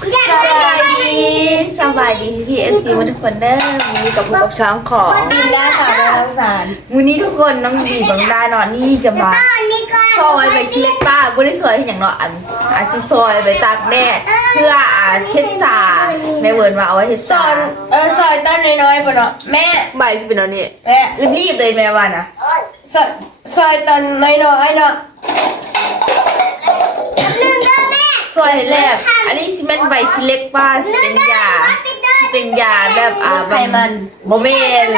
สบายดีสบายดีพี่เอฟซีทุกคนเด้อมีกับพวกกับช้างของดินได้ค่ะได้ทั้งสารวันนี้ทุกคนน้องดีบังได้เนาะนี่จะมาซอยใบเล็กป้าบ่ได้ซอยอย่างเนาะอันอาจจะซอยใบตากแดดเพื่ออาเช็ดสาในเวิร์นว่าเอาไว้เช็ดซสาอยเออซอยต้นน้อยๆปะเนาะแม่ใบสิเป็นอันนี้แม่รีบๆเลยแม่ว่านะซอยซอยต้นน้อยๆเนาะ ซอยให้แรก อันนี้สิเป็นใบที่เล็กป้าสิเป็นยาสิเป็นยาแบบอ่าไขมันโมเมน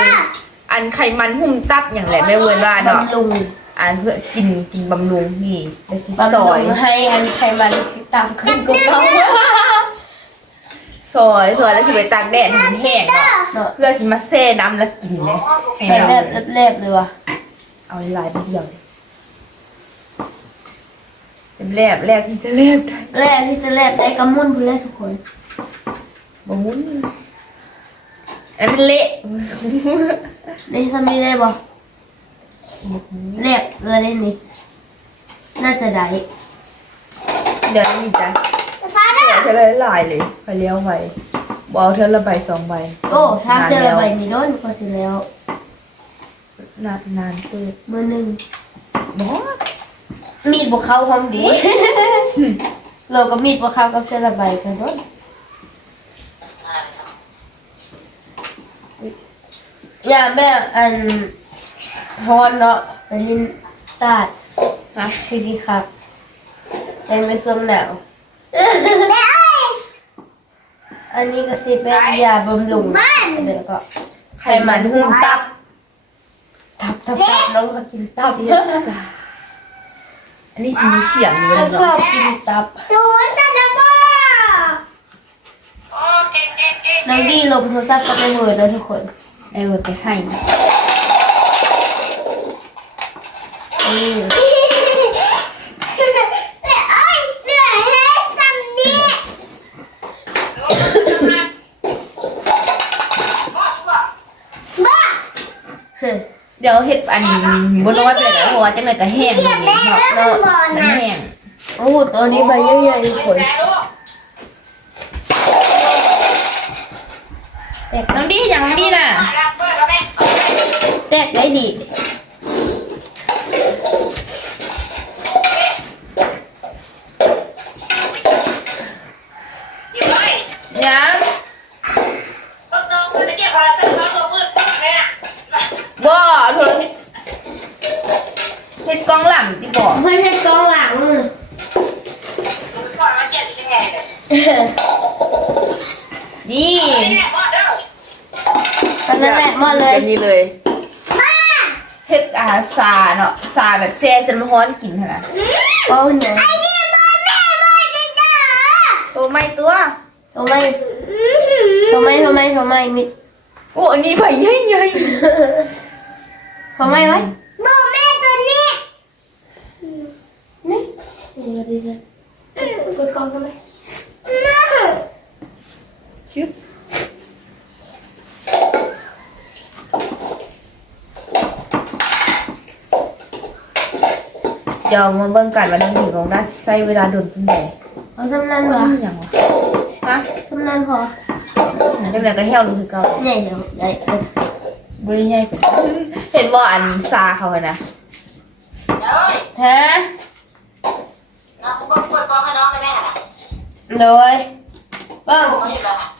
อันไขมันหุ้มตับอย่างแหละแม่เวิร์นว่าเนาะบำรุงอันเพื่อกินกินบำรุงนี่แต่สิบำซรุอย งให้อันไขมันตามขึ้นกูเก่าซอยซอยแล้วสิไปตากแดดให้มันแห้งเนาะเนาะเพื่อสิมาแช่น้ำแล้วกินเลยใส่แบบเล็บๆเลยว่ะเอาลายไปเดียวเลย เป็นแรบแรกที่จะแรบได้แรกที่จะแลบได้กำมุ่นพูดเลยทุกคนบุ้นอันเป็นเละนี่ทำนี่ได้บ่แลบเลยได้นี่ น่าจะได้เดี๋ยวนี่จ้ะเดี๋ยวเธอละลายเลยไปเลี้ยวไปบเอาเธอละใบสองใบโอ้ถ้าเจอแล้วใบนี้โดนก็สิแล้วนานนานเกินมือหนึ่ง บอ มีดบวกเข้าพร้อมดีเราก็มีดบวกเข้ากับเจระใบกันด้วยอย่าแม่อันฮอนเนาะไปลินตาดฮะคือสิครับเป็นไม่สวมหนาวอันนี้ก็สิเป็นยาบำรุงเดี๋ยวก็ไขมันหุ้มตับ ตับตับตับน้องก็กินตับเสียสา อันนี้สีเขียวอยู่เลยชอบเนาะกินตับศูนย์สามพ่อน้องดีลมโทรศัพท์ก็ไปเวิร์ดแล้วทุกคนไอ้เวิร์ดไปให้นี่แต่เอ้ยเหลือให้ซัมนี่บ้า เฮ้ย เดี๋ยวเฮ็ดอันบนว่าเป็นอะไรเพราะว่าจังไดก็แห้งอยู่นี่เนาะแม่ก็บอกมันนะแห้งโอ้ตัวนี้ใบใหญ่ๆทุกคนแตกน้องดีอย่างน้องดีน่ะแตกได้ดี ยังบ่บ่เธอเฮ็ดกล้ องหลังที่บ่เพื่อนให้กล้องหลังเออนี่ตอนนั้นแหละหมดเลยแบบนี้เลยเฮ็ดอาซาเนาะซาแบบแซ่จนมันร้อนกินหั่นน่ะโอ้หนูตัวไม่ตัวทำไมทำไมทำไมทำไมมิโอ้อันนี้ใบใหญ่ทำไมไว้ บอกแม่ตัวนี้ นี่ นี่ก็ดีเลยกดกล้องทำไมๆชึบเดี๋ยวมาเบิ่งกันว่าน้องดีของน่าใช้เวลาโดนปานใดเอาสำนันว่าวะอหย่างวะฮะสำนันพอจังไดก็แห้วรู้คือเก่าใหญ่เดี๋ยวใหญ่เออบ่ได้ใหญ่เป็นเห็นบ่อันซาเขาอะนะฮะ โดยเบิ้ง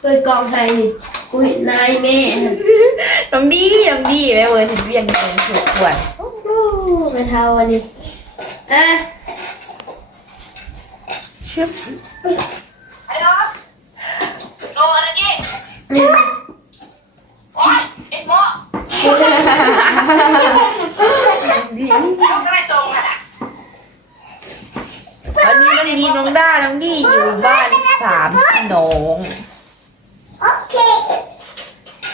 เปิดกล้องให้นี่กูเห็นนายแม่น้องดีน้องดีแม่เวิร์นเห็นเวียงเงินถูกควรโอ้โหไม่เท่าวันนี้อะชึบดีตอนนี้น้อง ดีน้องด้าน้องดีอยู่บ้านสามพี่น้องโอเค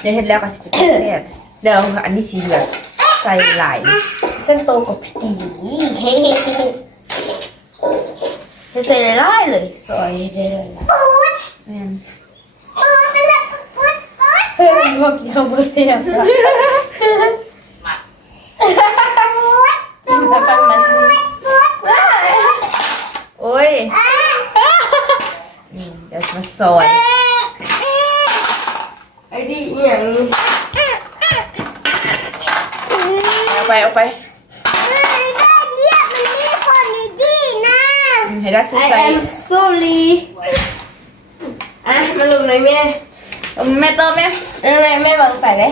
เดี๋ยวเห็นแล้วก็สิบแรกเดี๋ยวอันนี้สีเหลืองใส่หลายเส้นโตกับผีเฮ้เฮ้เฮ้ใส่ได้ไเลยซอยได้เลยแม่นเลยปูดปูดเฮ้ยพวกนี้เขาไม่เสียบ ปูด กินแล้วกันมัน โอ้ยนี่เดี๋ยวมา ซอย ไอ้ดิอหย่างนี้เอาไปเอาไปได้เยี่ยมมันนี่คนดีๆนะอืมให้ได้ซื้อ I ใส่ am sorry อะมาลงเลยแม่เอาแม่เติมแม่เรื่องอะไรแม่วางใส่เลย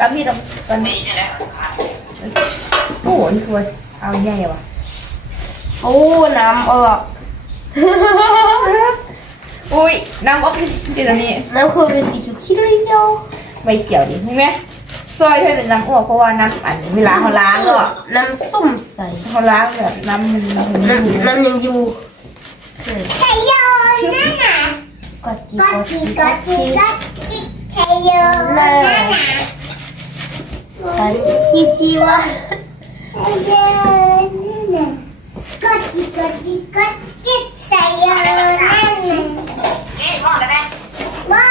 รับพี่ตรงตอนนี้โอ้โหนี่คือว่าเอาใหญ่ว่ะโอ้น้ำออก อุ้ยน้ำออกจริงๆตรงนี้น้ำคือเป็นสีเขียวๆเดียวไม่เกี่ยวดิเห็นไหมซอยเท่านั้นน้ำออกเพราะว่าน้ำอันเวลาเขาล้างก็น้ำส้มใสเขาล้างแบบน้ำมันน้ำน้ำยังอยู่ใช่โยนั่นน่ะกดจีกกดดจีจีกกดดจีจีกดจีใช่โยนั่นน่ะฉันจีจีวะใช่โยนั่นน่ะกดจีกดจีกดจีใช่โยนั่นน่ะ นี่มองได้ไหม ว้า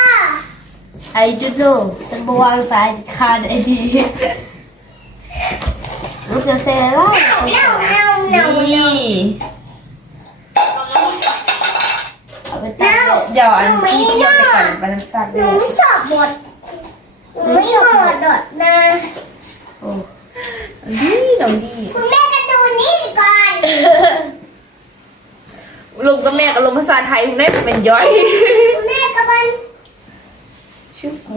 ไอ้จุดโลฉันบวางสายขาดไอ้ดีมันจะเซล่าเน่าเน่าเน่านี่ เอาไปตัดเดี๋ยวอันที่เที่ยวไปก่อนไปน้ำตาลหนูไม่สอบหมดหนูไม่หมดดดนะโอ้ดีน้องดีคุณแม่ก็ดูนี่ก่อนลงกับแม่กับลงภาษาไทยคุณได้เป็นย่อยคุณแม่กับมัน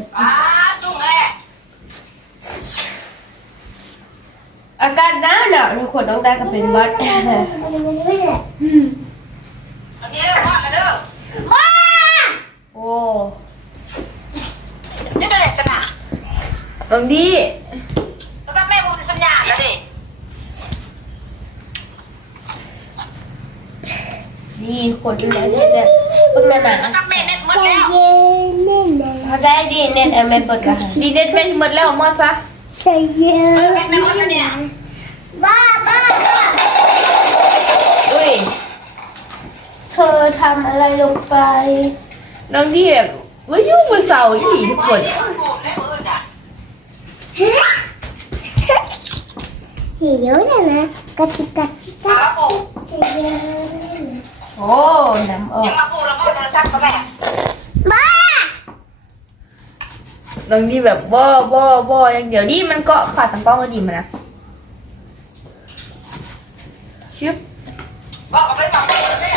ชื่ออ่าสุ่งเลยอากาศหนาวหนาวทุกคนต้องได้ก็เป็นวัดอันนี้เด้อว่ากันเด้อว้าโอ้นี่เด้อเด็กกันนะน้องดีแล้วก็แม่บุญสัญญาแล้วดิดีคนดูแลใช่ไหมเพิ่งมาหนาแล้วก็แม่เน็ตหมดแล้ว เย็นนี่นะเขาได้ดีเน็ตเอเมเปิดกันดีเด็ดแม่หมดแล้วหมดซะใช่เย็นเออแม่ไหมดแล้วเนี่ยบ้าบ้าบ้าอุ้ยเธอทำอะไรลงไป น้องดีแบบว่ายุ่งมือเสาอีหลีทุกคนนี่มันโกรธได้มืออะหิวแล้วนะกัจิกัจิมากัแล้วปู่ใช่เย็นโอ้น้ำออยังมาปู่แล้วมาโทรศัพท์ก็แม่บ้า น้องดีแบบบ่บ่บ่อย่างเดียวนี่มันก็ขาดตังป้องก็ดีมันนะชึบบอกกับไม่บอกแม่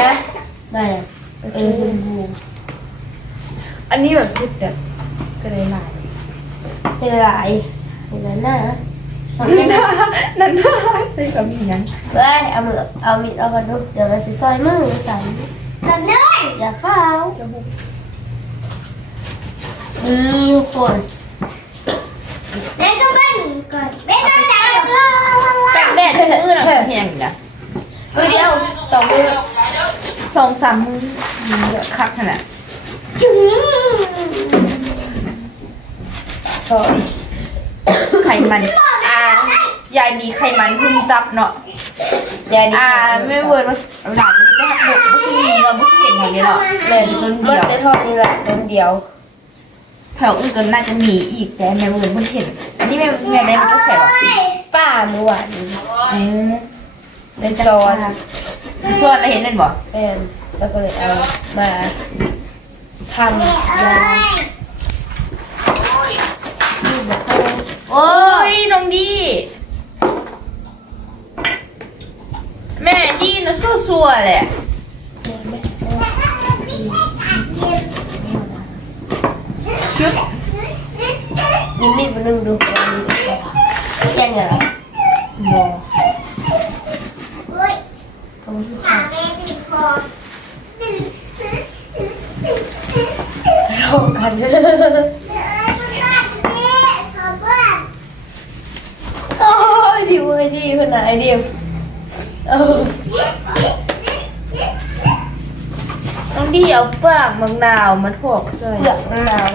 ฮะไม่อะเออบูบูอันนี้แบบชึบแบบก็เลยหลายเป็นไรเป็นไรหน้านั่นนะนั่นนะใส่กับมีนั้นเฮ้ยเอามือเอามีดเอากันดูเดี๋ยวเราสิซอยมือใส่ตอนนี้อย่าเฝ้า นี่ทุกคนแม่ก็บ้านก่อนแม่ก็จับแต่งแดดทั้งมือนะเพียงอยู่นะมือเดียวสองมือสองสามมือมือแบบคักขนาดจุ๋มซอยไขมันอ่ายายมีไขมันหุ้มตับเนาะยาดีอ่าไม่เวิร์ดว่าหลังนี้จะหักบกบุษมีเราบุษเห็นอย่างนี้หรอกเลยต้นเมื่เดีอยวแต่ทอดนี่แหละต้นเดียว แถวอื่นก็น่าจะมีอีกแต่แม่เวิร์ดบุษเห็น อันนี้แม่แม่แม่มันก็ใส่หรอป้าเมื่อวานนี้อืมในซอนส่วนเราเห็นนั่นบ่เป็นแล้วก็เลยเอามาทำเอ้ยาโอ้ยที่แบบเขาโอ้ยน้องดี แม่ดีนะสู้ๆแหละชึบ ยิ้มมีดมานึ่งดูวันนี้ยังไงล่ะ บ่ เฮ้ย ตรงที่ ถามแม่ติดคอโลกันเอ้ยบ้านนี่ขอบ้านโอ้ยดีเว้ยดีขนาดไอเดียเออน้องดีเอาปากมังนาวมาถอกใส่เลือกมะนาว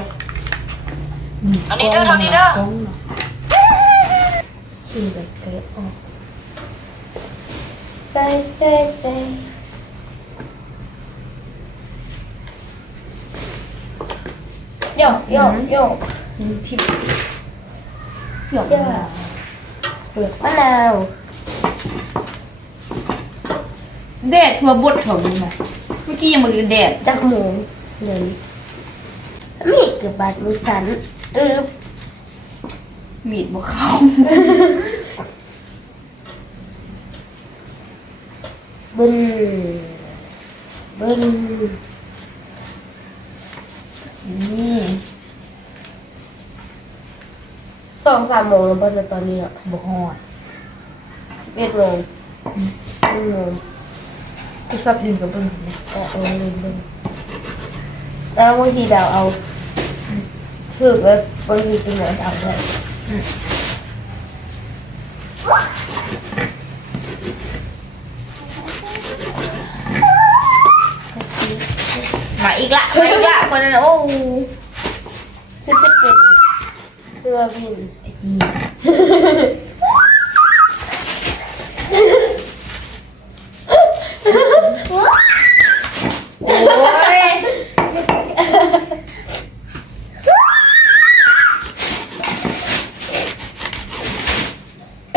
อันนี้เด้อเท่านี้เด้อขี่แบบเจ๊ออกใจใจใจโยกโยกโยกทิพย์หยอกโยกเปลือกมะนาวแดดทัวบดเถอะมึงนะเมื่อกี้ยังมือแดดจักหมูเดี๋ยมีเกือบบาดมือสัน อึบมีดบ่เข้าบึ้นบึ้นนี่สองสามโมงแล้วเบิ้ลตอนนี้อะบ่ฮอดสิบเอ็ดโมงหนึ่งโมงกูซับยืนกับเบิ่งเนี่ยแต่เออลืมเบิ้ลแล้วบางทีดาวเอา คือแบบบางทีเป็นเหมือนเอาด้วยมาอีกละมาอีกละคนนั้นโอ้ฉันจะเป็นเสื้อวิน จ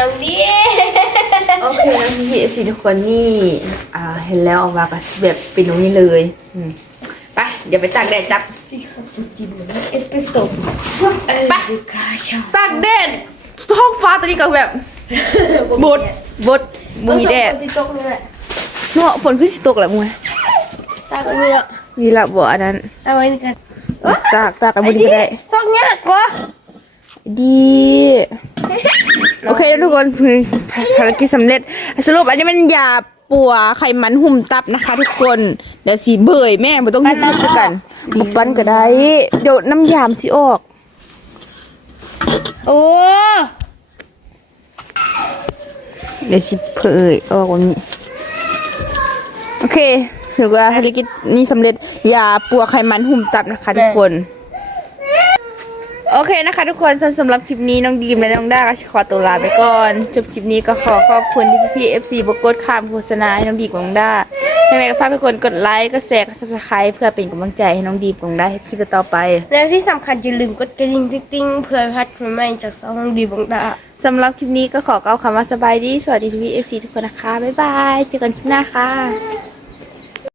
ังดีโอเคนะพี่สิทุกคนนี่ อ่า เห็นแล้วออกมาก็แบบเป็นตรงนี้เลยอืมไปเดี๋ยวไปตากแดดจับเอสเปรสโซ่ไปตากแดดท้องฟ้าตอนนี้ก็แบบ บดบดบุมีแดดสิตกนี่แหละเนาะฝนขึ้นสิตกแหละมวยตากันนี่ละนี่ละบ่อันนั้นตาไว้นี่กันตากตากกันบนนี้ก็ได้ตกยากกว่าดีโอเคทุกคนภารกิจสำเร็จสรุปอันนี้มันยาปัวไขมันหุ่มตับนะคะ ทุกคนเดี๋ยวสีเบยแม่ไม่ต้องยึดยึดกันบุปั้นก็ได้เดี๋ยวน้ำยามที่ออก โอ้ เดี๋ยวสิเผยออกวันนี้ โอเค ถือว่าภารกิจนี้สำเร็จยาปัวไขมันหุ่มตับนะคะทุกคน โอเคนะคะทุกคนสำหรับคลิปนี้น้องดีมและน้องด้าก็ขอตัวลาไปก่อน จบคลิปนี้ก็ขอขอบคุณที่พี่เอฟซีบกดข้ามโฆษณาให้น้องดีมกับน้องด้ายังไงก็ฝากทุกคนกดไลค์ กดแชร์ กดซับสไครต์เพื่อเป็นกำลังใจให้น้องดีมกับน้องด้าให้คลิปต่อไป แล้วที่สำคัญอย่าลืมกดกระดิ่งติ๊งๆเพื่อพัดใหม่ๆจากซองดีบังดา สำหรับคลิปนี้ก็ขอเกล่าคำว่าสบายดี สวัสดีพี่เอฟซีทุกคนนะคะ บ๊ายบาย เจอกันคลิปหน้าค่ะ